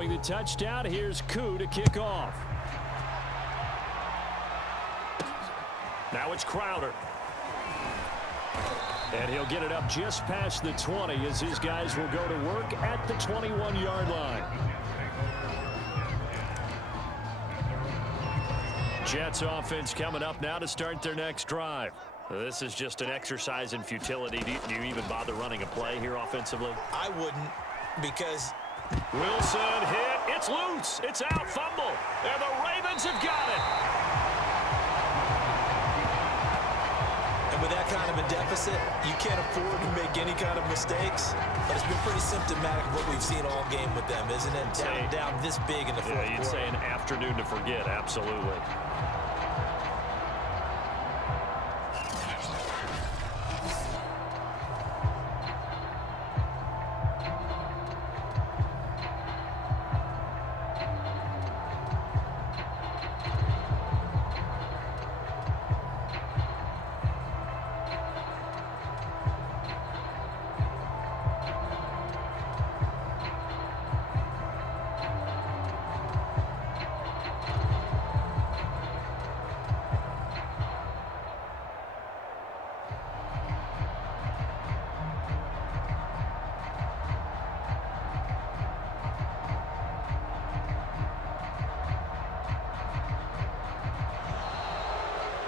Throwing the touchdown, here's Koo to kick off. Now it's Crowder. And he'll get it up just past the 20 as his guys will go to work at the 21-yard line. Jets offense coming up now to start their next drive. This is just an exercise in futility. Do you even bother running a play here offensively? I wouldn't, because Wilson hit. It's loose. It's out. Fumble. And the Ravens have got it. And with that kind of a deficit, you can't afford to make any kind of mistakes. But it's been pretty symptomatic of what we've seen all game with them, isn't it? Down this big in the fourth quarter. You'd say an afternoon to forget. Absolutely.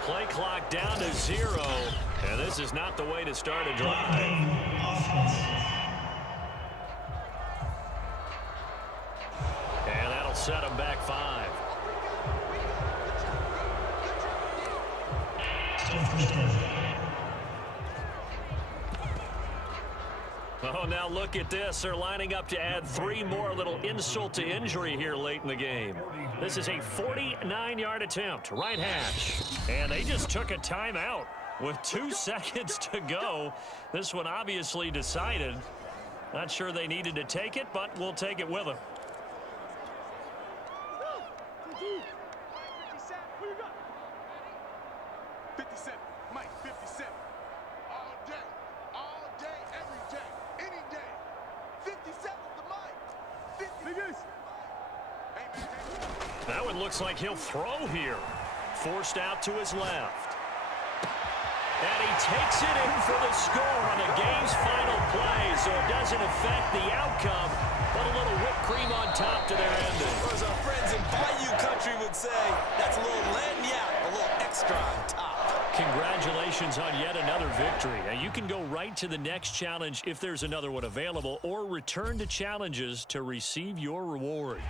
Play clock down to 0, and this is not the way to start a drive. And that'll set them back 5. Oh, now look at this. They're lining up to add 3 more, a little insult to injury here late in the game. This is a 49-yard attempt, right hash. And they just took a timeout with 2 seconds to go. This one obviously decided. Not sure they needed to take it, but we'll take it with them. That one looks like he'll throw here. Forced out to his left. And he takes it in for the score on the game's final play, so it doesn't affect the outcome, but a little whipped cream on top to their ending. Or as our friends in Bayou country would say, that's a little lagniappe, a little extra on top. Congratulations on yet another victory. Now you can go right to the next challenge if there's another one available, or return to challenges to receive your reward.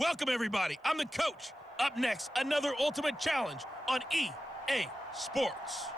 Welcome, everybody. I'm the coach. Up next, another Ultimate Challenge on EA Sports.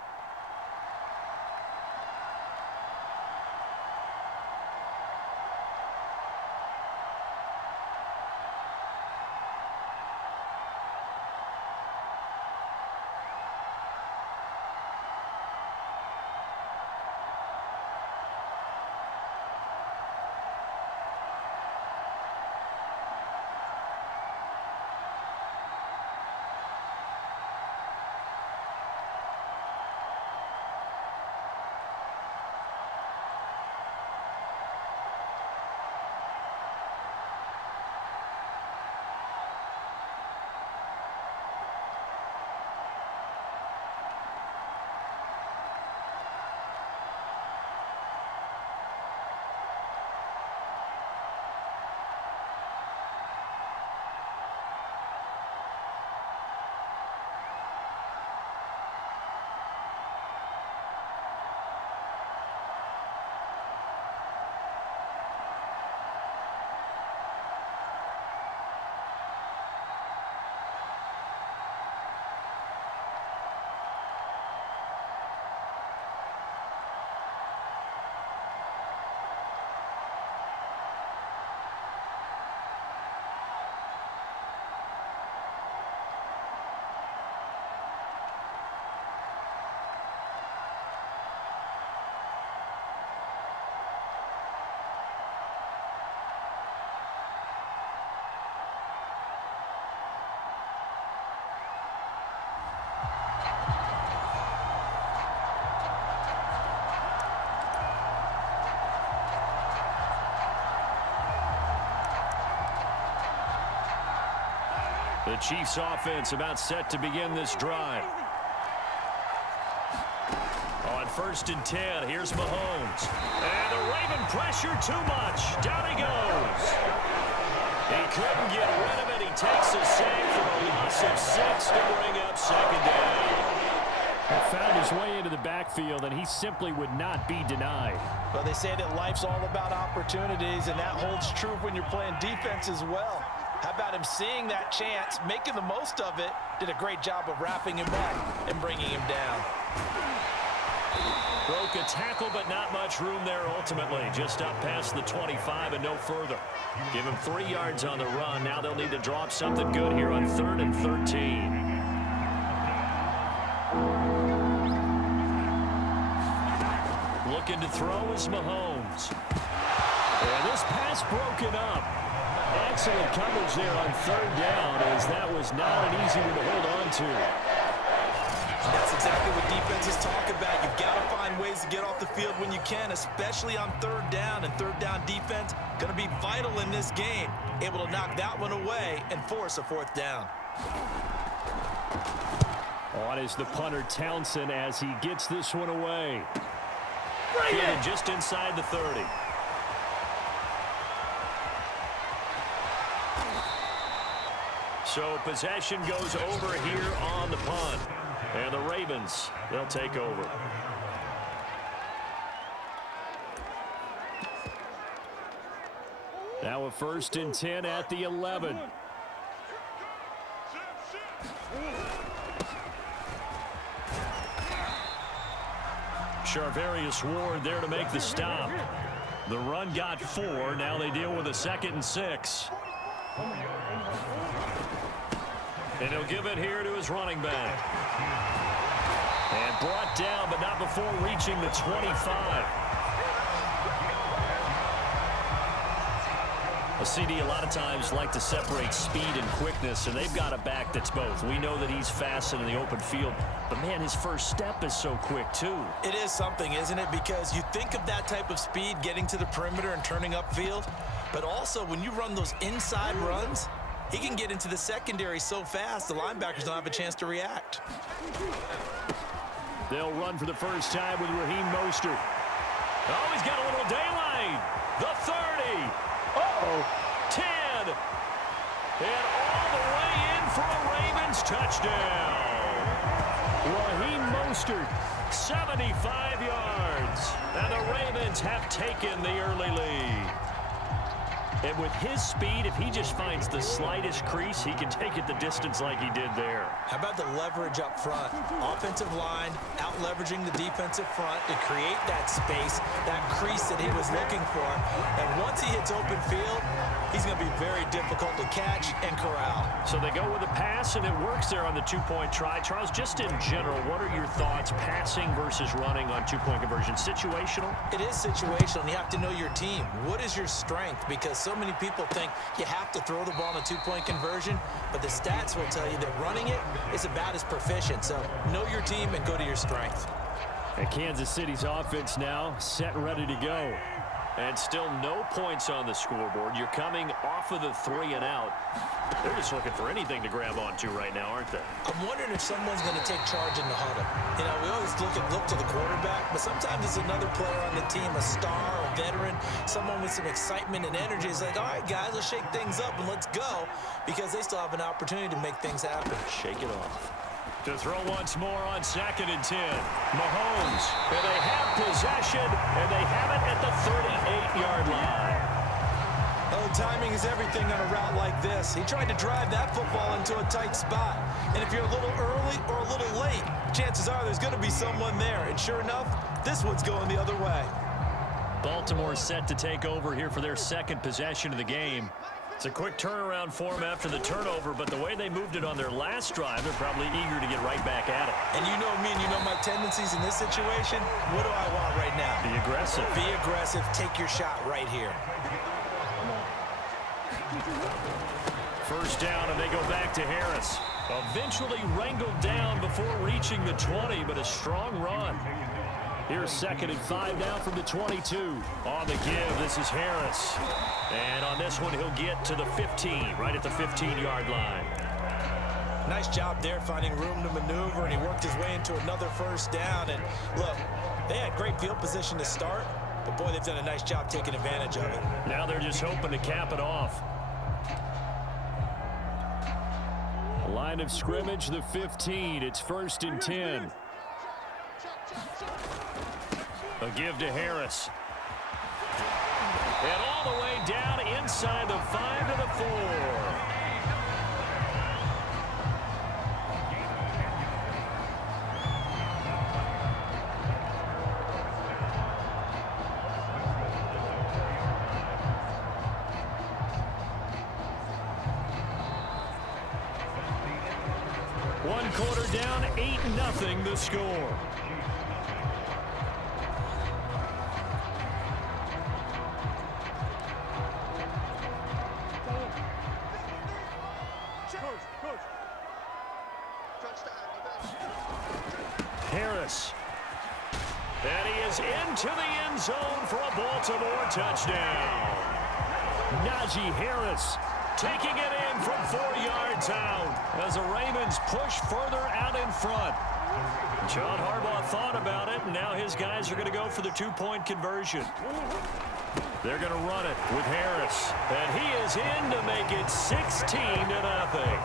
The Chiefs offense about set to begin this drive. On 1st and 10, here's Mahomes. And the Raven pressure too much. Down he goes. He couldn't get rid of it. He takes a sack for a loss of 6 to bring up 2nd down. He found his way into the backfield, and he simply would not be denied. Well, they say that life's all about opportunities, and that holds true when you're playing defense as well. How about him seeing that chance, making the most of it, did a great job of wrapping him up and bringing him down. Broke a tackle, but not much room there ultimately. Just up past the 25 and no further. Give him 3 yards on the run. Now they'll need to draw up something good here on 3rd and 13. Looking to throw is Mahomes. And this pass broken up. Excellent coverage there on 3rd down, as that was not an easy one to hold on to. That's exactly what defenses talk about. You've got to find ways to get off the field when you can, especially on 3rd down. And 3rd down defense going to be vital in this game. Able to knock that one away and force a 4th down. On is the punter Townsend as he gets this one away. Fielded just inside the 30. So possession goes over here on the punt. And the Ravens, they'll take over. Now a 1st and 10 at the 11. Charvarius Ward there to make the stop. The run got 4. Now they deal with a 2nd and 6. And he'll give it here to his running back. And brought down, but not before reaching the 25. A CD a lot of times like to separate speed and quickness, and they've got a back that's both. We know that he's fast in the open field, but man, his first step is so quick too. It is something, isn't it? Because you think of that type of speed getting to the perimeter and turning upfield, but also when you run those inside runs, he can get into the secondary so fast, the linebackers don't have a chance to react. They'll run for the first time with Raheem Mostert. Oh, he's got a little daylight. The 30. Uh-oh. 10. And all the way in for a Ravens touchdown. Raheem Mostert. 75 yards. And the Ravens have taken the early lead. And with his speed, if he just finds the slightest crease, he can take it the distance like he did there. How about the leverage up front? Offensive line out-leveraging the defensive front to create that space, that crease that he was looking for. And once he hits open field, he's going to be very difficult to catch and corral. So they go with a pass, and it works there on the two-point try. Charles, just in general, what are your thoughts passing versus running on two-point conversion? Situational? It is situational, and you have to know your team. What is your strength? Because so many people think you have to throw the ball in a two-point conversion, but the stats will tell you that running it is about as proficient. So know your team and go to your strength. And Kansas City's offense now set and ready to go. And still no points on the scoreboard. You're coming off of the 3 and out. They're just looking for anything to grab onto right now, aren't they? I'm wondering if someone's going to take charge in the huddle. You know, we always look to the quarterback, but sometimes it's another player on the team, a star, a veteran, someone with some excitement and energy. It's like, all right, guys, let's shake things up and let's go, because they still have an opportunity to make things happen. Shake it off. To throw once more on 2nd and 10. Mahomes, and they have possession, and they have it at the 38-yard line. Oh, timing is everything on a route like this. He tried to drive that football into a tight spot. And if you're a little early or a little late, chances are there's going to be someone there. And sure enough, this one's going the other way. Baltimore set to take over here for their 2nd possession of the game. It's a quick turnaround for them after the turnover, but the way they moved it on their last drive, they're probably eager to get right back at it. And you know me and you know my tendencies in this situation. What do I want right now? Be aggressive. Be aggressive. Take your shot right here. First down, and they go back to Harris. Eventually wrangled down before reaching the 20, but a strong run. Here's 2nd and 5 now from the 22. On the give, this is Harris. And on this one, he'll get to the 15, right at the 15-yard line. Nice job there finding room to maneuver, and he worked his way into another first down. And look, they had great field position to start, but boy, they've done a nice job taking advantage of it. Now they're just hoping to cap it off. Line of scrimmage, the 15. It's 1st and 10. A give to Harris. And all the way down inside the 5 to the 4. One quarter down, 8-0 the score. Harris. And he is into the end zone for a Baltimore touchdown. Najee Harris taking it in from 4 yards out as the Ravens push further out in front. John Harbaugh thought about it, and now his guys are going to go for the two-point conversion. They're going to run it with Harris, and he is in to make it 16-0.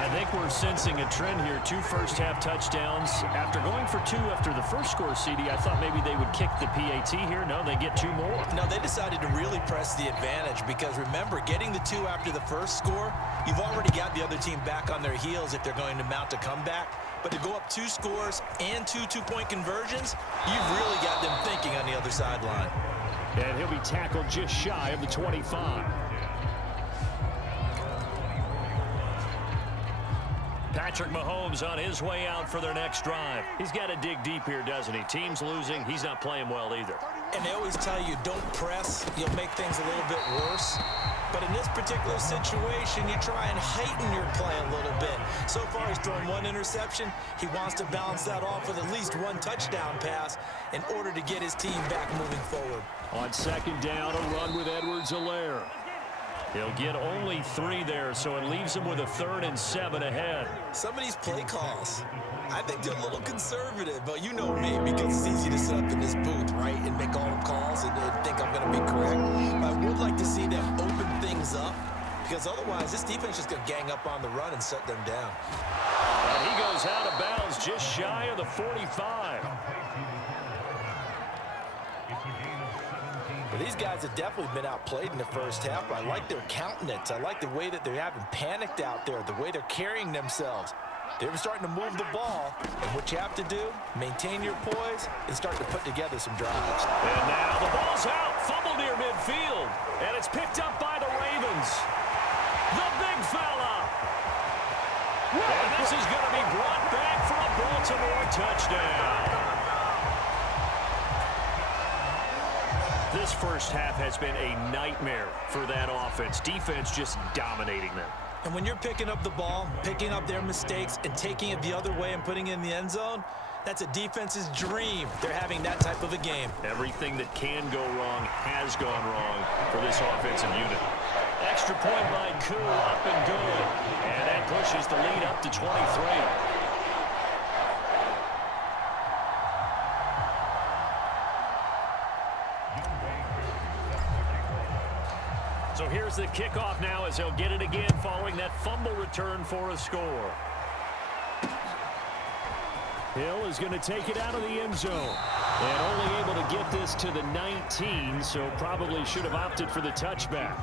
I think we're sensing a trend here. 2 first-half touchdowns. After going for 2 after the first score, CD, I thought maybe they would kick the PAT here. No, they get 2 more. No, they decided to really press the advantage because, remember, getting the 2 after the first score, you've already got the other team back on their heels if they're going to mount a comeback. But to go up 2 scores and 2 two-point conversions, you've really got them thinking on the other sideline. And he'll be tackled just shy of the 25. Patrick Mahomes on his way out for their next drive. He's got to dig deep here, doesn't he? Team's losing. He's not playing well either. And they always tell you, don't press. You'll make things a little bit worse. But in this particular situation, you try and heighten your play a little bit. So far, he's thrown 1 interception. He wants to balance that off with at least 1 touchdown pass in order to get his team back moving forward. On 2nd down, a run with Edwards-Helaire. He'll get only 3 there, so it leaves him with a 3rd and 7 ahead. Some of these play calls, I think they're a little conservative, but you know me, because it's easy to sit up in this booth, right, and make all the calls and think I'm going to be correct. But I would like to see them open things up, because otherwise this defense is going to gang up on the run and shut them down. And he goes out of bounds just shy of the 45. These guys have definitely been outplayed in the first half, but I like their countenance. I like the way that they haven't panicked out there, the way they're carrying themselves. They're starting to move the ball, and what you have to do, maintain your poise and start to put together some drives. And now the ball's out, fumble near midfield, and it's picked up by the Ravens. The big fella. And this is going to be brought back for a Baltimore touchdown. This first half has been a nightmare for that offense. Defense just dominating them. And when you're picking up the ball, picking up their mistakes, and taking it the other way and putting it in the end zone, that's a defense's dream. They're having that type of a game. Everything that can go wrong has gone wrong for this offensive unit. Extra point by Koo, up and good. And that pushes the lead up to 23. So here's the kickoff now as he'll get it again following that fumble return for a score. Hill is going to take it out of the end zone. And only able to get this to the 19, so probably should have opted for the touchback.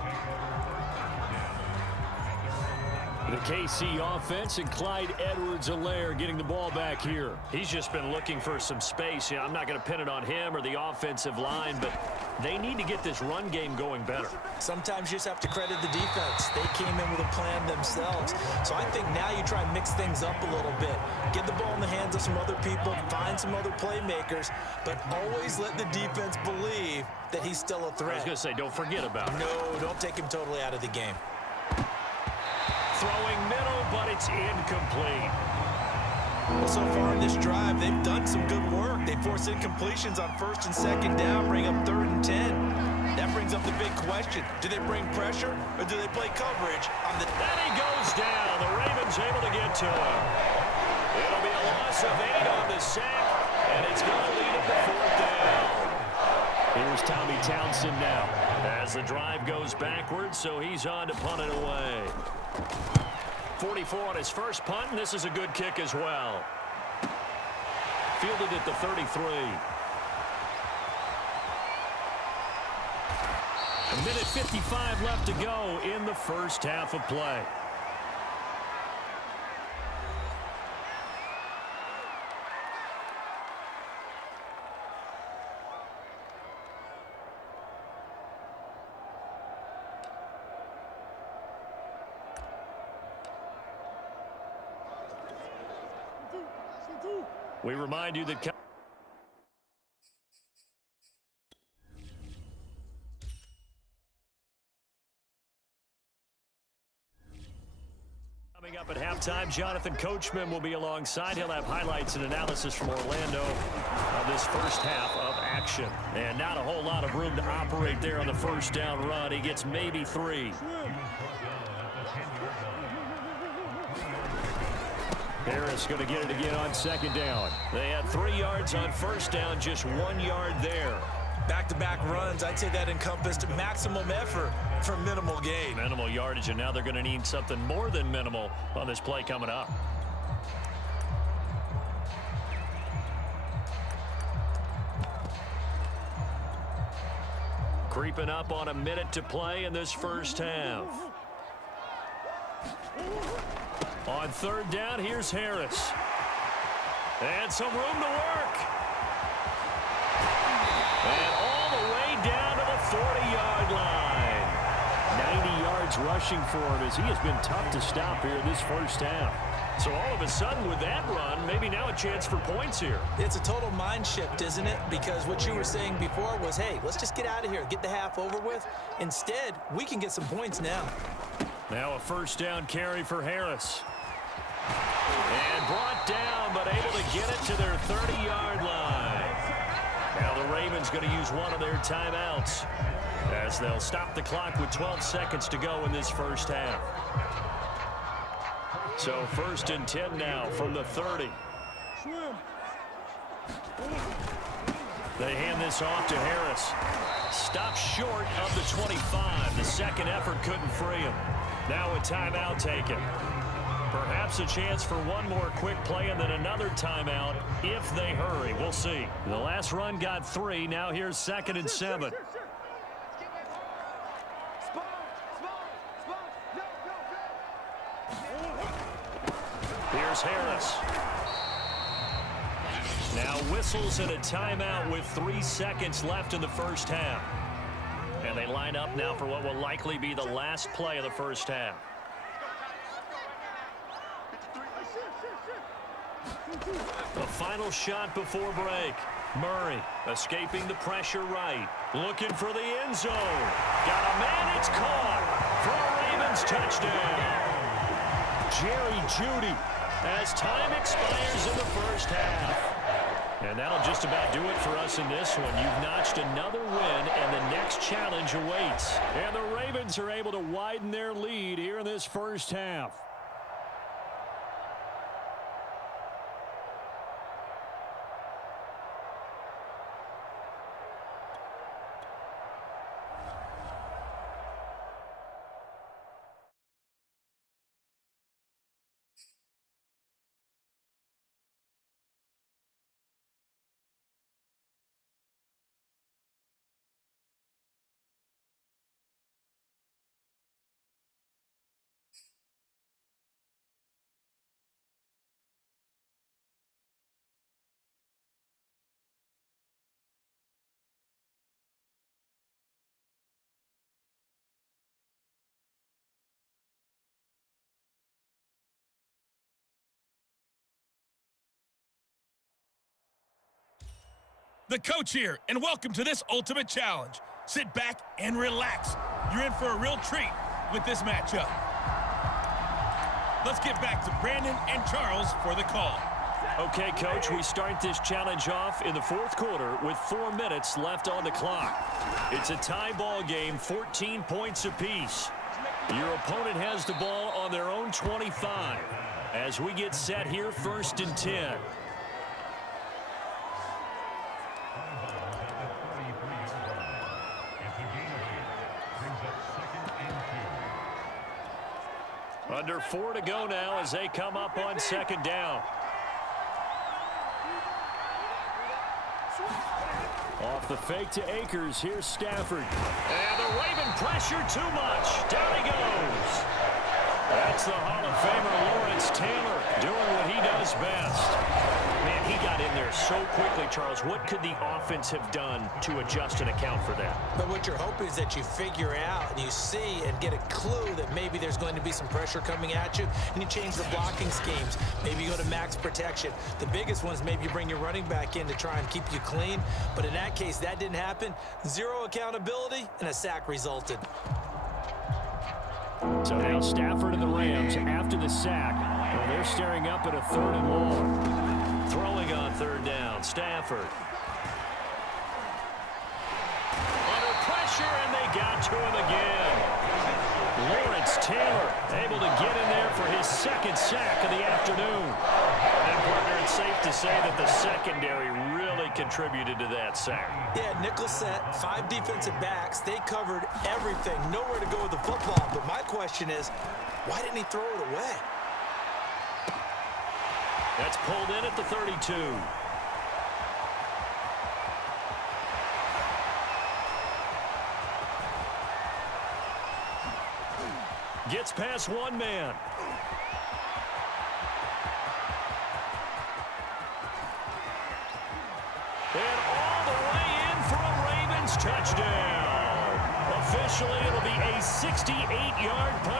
The KC offense and Clyde Edwards-Helaire getting the ball back here. He's just been looking for some space. I'm not going to pin it on him or the offensive line, but they need to get this run game going better. Sometimes you just have to credit the defense. They came in with a plan themselves. So I think now you try and mix things up a little bit. Get the ball in the hands of some other people, find some other playmakers, but always let the defense believe that he's still a threat. I was going to say, don't forget about it. No, don't take him totally out of the game. Throwing middle, but it's incomplete. Well, so far in this drive, they've done some good work. They force incompletions on first and second down, bring up 3rd and 10. That brings up the big question. Do they bring pressure, or do they play coverage on the... And he goes down. The Ravens able to get to him. It'll be a loss of 8 on the sack, and it's going to lead him to 4th down. Here's Tommy Townsend now. As the drive goes backwards, so he's on to punt it away. 44 on his first punt, and this is a good kick as well. Fielded at the 33. A minute 55 left to go in the first half of play. We remind you that coming up at halftime, Jonathan Coachman will be alongside. He'll have highlights and analysis from Orlando on this first half of action. And not a whole lot of room to operate there on the first down run. He gets maybe 3. Harris going to get it again on second down. They had 3 yards on first down, just 1 yard there. Back-to-back runs, I'd say that encompassed maximum effort for minimal gain. Minimal yardage, and now they're going to need something more than minimal on this play coming up. Creeping up on a minute to play in this first half. On third down, here's Harris. And some room to work. And all the way down to the 40-yard line. 90 yards rushing for him as he has been tough to stop here this first half. So all of a sudden with that run, maybe now a chance for points here. It's a total mind shift, isn't it? Because what you were saying before was, hey, let's just get out of here, get the half over with. Instead, we can get some points now. Now a first down carry for Harris. And brought down, but able to get it to their 30-yard line. Now the Ravens going to use one of their timeouts as they'll stop the clock with 12 seconds to go in this first half. So 1st and 10 now from the 30. They hand this off to Harris. Stopped short of the 25. The second effort couldn't free him. Now a timeout taken. Perhaps a chance for one more quick play and then another timeout if they hurry. We'll see. The last run got 3. Now here's 2nd and 7. Here's Harris. Now whistles and a timeout with 3 seconds left in the first half. And they line up now for what will likely be the last play of the first half. The final shot before break. Murray escaping the pressure right. Looking for the end zone. Got a man, it's caught for a Ravens touchdown. Jerry Jeudy as time expires in the first half. And that'll just about do it for us in this one. You've notched another win, and the next challenge awaits. And the Ravens are able to widen their lead here in this first half. The coach here, and welcome to this ultimate challenge. Sit back and relax. You're in for a real treat with this matchup. Let's get back to Brandon and Charles for the call. Okay, Coach, we start this challenge off in the fourth quarter with 4 minutes left on the clock. It's a tie ball game, 14 points apiece. Your opponent has the ball on their own 25. As we get set here, 1st and 10. Under 4 to go now as they come up on 2nd down. Off the fake to Akers. Here's Stafford. And the Raven pressure too much. Down he goes. That's the Hall of Famer Lawrence Taylor doing what he does best. Man, he got in there so quickly, Charles. What could the offense have done to adjust and account for that? But what you're hoping is that you figure out and you see and get a clue that maybe there's going to be some pressure coming at you, and you change the blocking schemes. Maybe you go to max protection. The biggest one is maybe you bring your running back in to try and keep you clean. But in that case, that didn't happen. 0 accountability, and a sack resulted. So now Stafford and the Rams after the sack. Well, they're staring up at a 3rd and long. Throwing on 3rd down. Stafford. Under pressure, and they got to him again. Lawrence Taylor able to get in there for his 2nd sack of the afternoon. And, partner, it's safe to say that the secondary really contributed to that sack. Yeah, nickel set, 5 defensive backs. They covered everything. Nowhere to go with the football. But my question is, why didn't he throw it away? That's pulled in at the 32. Gets past one man. And all the way in for a Ravens touchdown. Officially, it'll be a 68-yard punt.